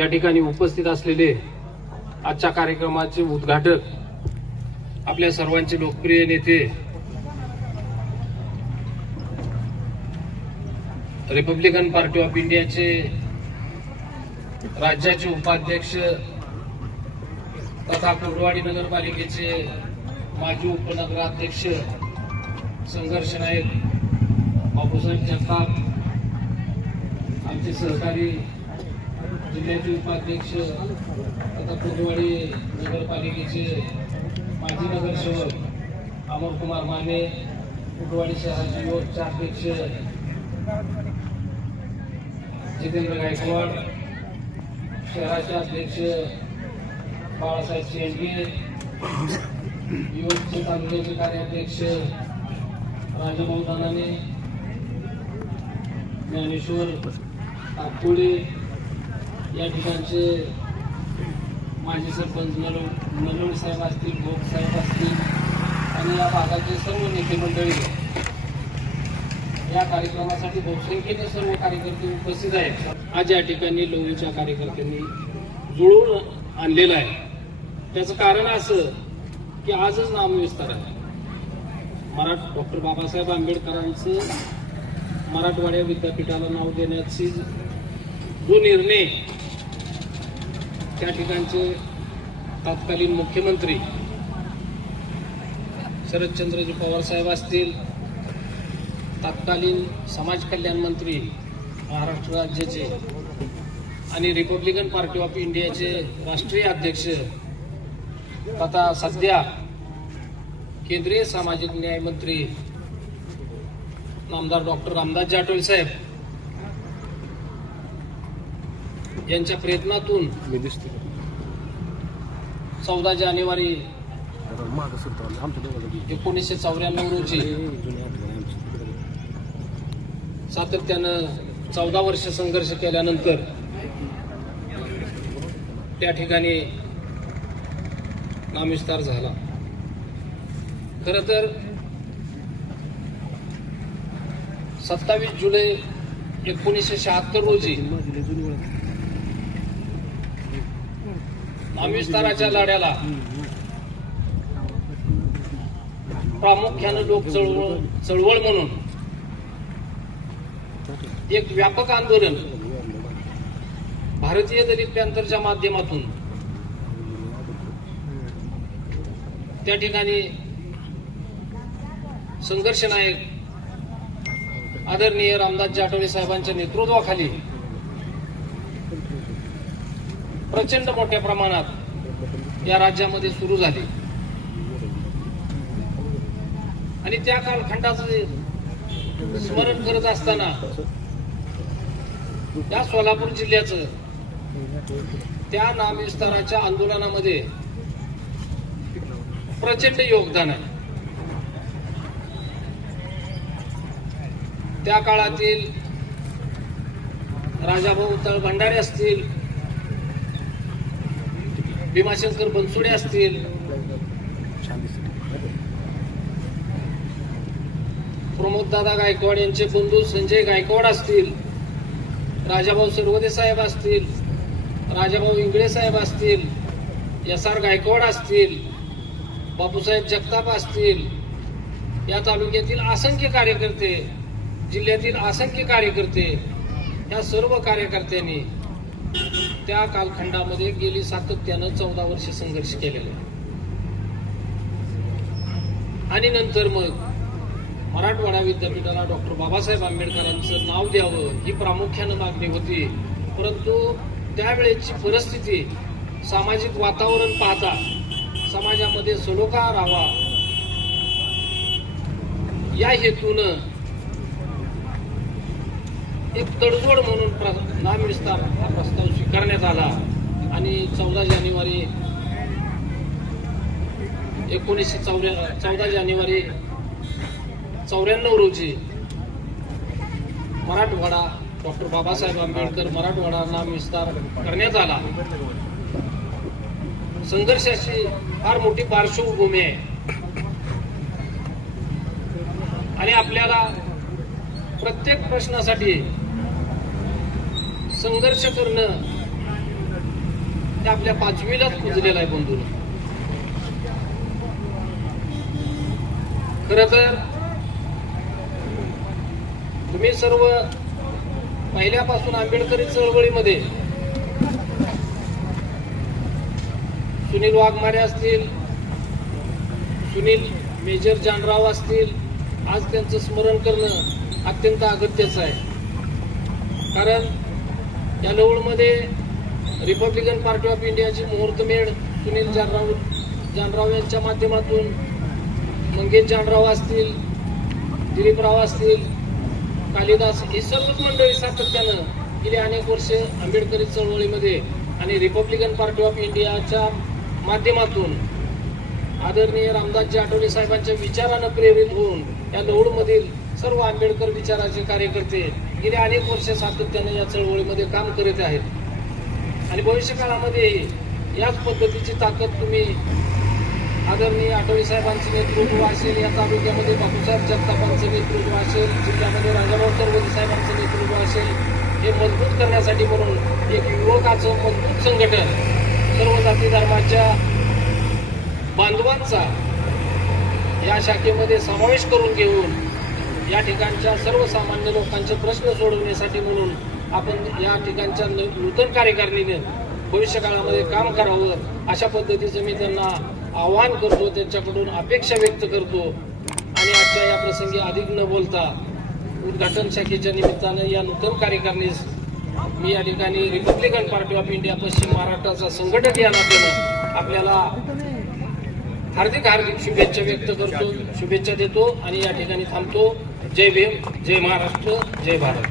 या ठिकाणी उपस्थित असलेले आजच्या कार्यक्रमाचे उद्घाटक आपल्या सर्वांचे लोकप्रिय नेते रिपब्लिकन पार्टी ऑफ इंडियाचे राज्याचे उपाध्यक्ष तथा कुर्डवाडी नगरपालिकेचे माजी उपनगराध्यक्ष संघर्ष नायक बापूसाहेब जगताप आमचे सहकारी जिल्ह्याचे उपाध्यक्ष तथा कुर्डवाडी नगरपालिकेचे माजी नगरसेवक अमरकुमार माने कुटवाडी शहराचे युवकचे अध्यक्ष जितेंद्र गायकवाड शहराचे अध्यक्ष बाळासाहेब शेंडगे युवकचे तालुक्याचे कार्याध्यक्ष राजभाऊ दानाने ज्ञानेश्वर तापकोडे या ठिकाणचे माजी सरपंच नलव नलवड साहेब असतील भोग साहेब असतील आणि या भागाचे सर्व नेते मंडळी या कार्यक्रमासाठी बहुसंख्येने सर्व कार्यकर्ते उपस्थित आहेत. आज या ठिकाणी लोणीच्या कार्यकर्त्यांनी जुळवून आणलेलं आहे. त्याचं कारण असं की आजच नामविस्तार आहे. मराठ डॉक्टर बाबासाहेब आंबेडकरांचं मराठवाड्या विद्यापीठाला नाव देण्याची जो निर्णय त्या ठिकाणचे तत्कालीन मुख्यमंत्री शरदचंद्रजी पवार साहेब असतील तत्कालीन समाज कल्याण मंत्री महाराष्ट्र राज्याचे आणि रिपब्लिकन पार्टी ऑफ इंडियाचे राष्ट्रीय अध्यक्ष. तथा सध्या केंद्रीय सामाजिक न्याय मंत्री नामदार डॉक्टर रामदास जाटोल साहेब यांच्या प्रयत्नातून मी दिसते. चौदा जानेवारी एकोणीसशे चौऱ्याण्णव रोजी सातत्यानं चौदा वर्ष संघर्ष केल्यानंतर त्या ठिकाणी नामविस्तार झाला. खर तर सत्तावीस जुलै एकोणीसशे शहात्तर रोजी अमिस्ताराच्या लढ्याला. प्रामुख्यानं लोक चळवळ चळवळ म्हणून. एक व्यापक आंदोलन भारतीय दलित पॅंथरच्या माध्यमातून. त्या ठिकाणी संघर्ष नायक आदरणीय रामदास जाटोळे साहेबांच्या नेतृत्वाखाली प्रचंड मोठ्या प्रमाणात या राज्यामध्ये सुरू झाली. आणि त्या कालखंडाचं स्मरण करत असताना या सोलापूर जिल्ह्याचं त्या नामविस्ताराच्या आंदोलनामध्ये प्रचंड योगदान आहे. त्या काळातील राजाभाऊ तळ भंडारे असतील भीमाशंकर बनसोडे असतील. प्रमोददादा गायकवाड यांचे बंधू संजय गायकवाड असतील. राजाभाऊ सरवदे साहेब असतील. राजाभाऊ इंगळे साहेब असतील. एस आर गायकवाड असतील. बापूसाहेब जगताप असतील. या तालुक्यातील असंख्य कार्यकर्ते जिल्ह्यातील असंख्य कार्यकर्ते या सर्व कार्यकर्त्यांनी त्या कालखंडामध्ये गेली सातत्यानं चौदा वर्ष संघर्ष केलेला. आणि नंतर मग मराठवाडा विद्यापीठाला डॉक्टर बाबासाहेब आंबेडकरांचं नाव द्यावं ही प्रामुख्यानं मागणी होती. परंतु त्यावेळेची परिस्थिती सामाजिक वातावरण पाहता समाजामध्ये सलोखा राहावा या हेतूनं एक तडजोड म्हणून प्र- नामविस्तार हा प्रस्ताव स्वीकारण्यात आला आणि चौदा जानेवारी एकोणीसशे चौऱ्या चौदा जानेवारी चौऱ्याण्णव रोजी मराठवाडा डॉक्टर बाबासाहेब आंबेडकर मराठवाडा नाम विस्तार करण्यात आला. संघर्षाची फार मोठी पार्श्वभूमी आहे. आणि आपल्याला प्रत्येक प्रश्नासाठी संघर्ष करणं ते आपल्या पाचवीलाच पुजलेला आहे बंधू. खर तर तुम्ही सर्व पहिल्यापासून आंबेडकरी चळवळीमध्ये सुनील वाघमारे असतील सुनील मेजर जानराव असतील आज त्यांचं स्मरण करणं अत्यंत अगत्याचं आहे. कारण या लवळमध्ये रिपब्लिकन पार्टी ऑफ इंडियाची मुहूर्तमेढ सुनील जानराव जानराव यांच्या माध्यमातून मंगेश जानराव असतील दिलीपराव असतील कालिदास ही सर्वच मंडळी सातत्यानं गेली अनेक वर्ष आंबेडकरी चळवळीमध्ये आणि रिपब्लिकन पार्टी ऑफ इंडियाच्या माध्यमातून आदरणीय रामदासजी आठवले साहेबांच्या विचारानं प्रेरित होऊन या दौडमधील सर्व आंबेडकर विचाराचे कार्यकर्ते गेले अनेक वर्ष सातत्याने या चळवळीमध्ये काम करत आहेत. आणि भविष्यकाळामध्येही याच पद्धतीची ताकद तुम्ही आदरणीय आठवले साहेबांचं नेतृत्व असेल या तालुक्यामध्ये बापूसाहेब जगतापांचं नेतृत्व असेल जिल्ह्यामध्ये राजाभाऊ सरवदे साहेबांचं नेतृत्व असेल हे मजबूत करण्यासाठी म्हणून एक युवकाचं मजबूत संघटन सर्व जाती धर्माच्या बांधवांचा या शाखेमध्ये समावेश करून घेऊन या ठिकाणच्या सर्वसामान्य लोकांचे प्रश्न सोडवण्यासाठी म्हणून आपण या ठिकाणच्या नूतन कार्यकारिणीने भविष्य काळामध्ये काम करावं अशा पद्धतीचं मी त्यांना आवाहन करतो त्यांच्याकडून अपेक्षा व्यक्त करतो. आणि आजच्या या प्रसंगी अधिक न बोलता उद्घाटन शाखेच्या निमित्तानं या नूतन कार्यकारिणीस मी या ठिकाणी रिपब्लिकन पार्टी ऑफ इंडिया पश्चिम महाराष्ट्राचा संघटक या नात्यानं आपल्याला हार्दिक हार्दिक शुभेच्छा व्यक्त करतो शुभेच्छा देतो आणि या ठिकाणी थांबतो. जय भीम जय महाराष्ट्र जय भारत.